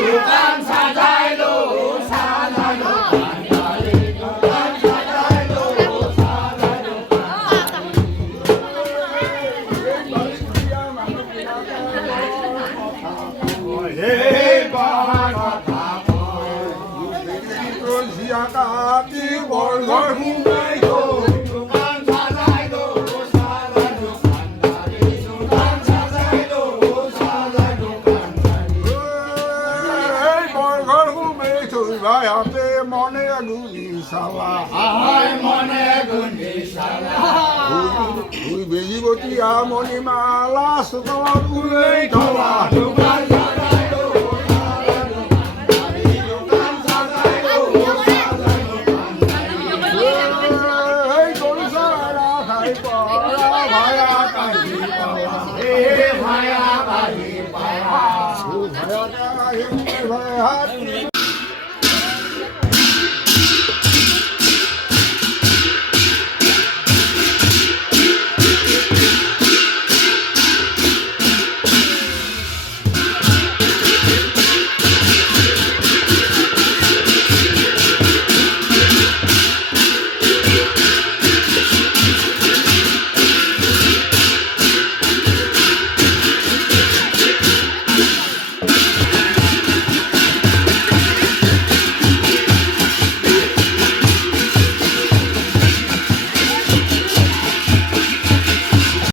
দোকান সাজাইলো সাজাইলো কান্দারে দোকান সাজাইলো সাজাইলো হে বাবার কথা জিয়া কাটি বর ঘর হুমাই গো দোকান সাজাইলো সাজাইলো কান্দারে দোকান সাজাইলো সাজাইলো কান্দারে এই বর ঘর হুমে তুই ভাই হাতে মনে গুলি সালা আহাই মনে গুনি সালা তুই বেজিবতী আমনি মালা সুতলার উলে ধলা দোকান সাজাইলো সাজাইলো কান্দারে দোকান সাজাইলো সাজাইলো কান্দারে এই গলসারা খাই পারা ভায়া কাহি পাওয়া এ ভায়া বাহি পায়া ভায়া কাহি ভায়া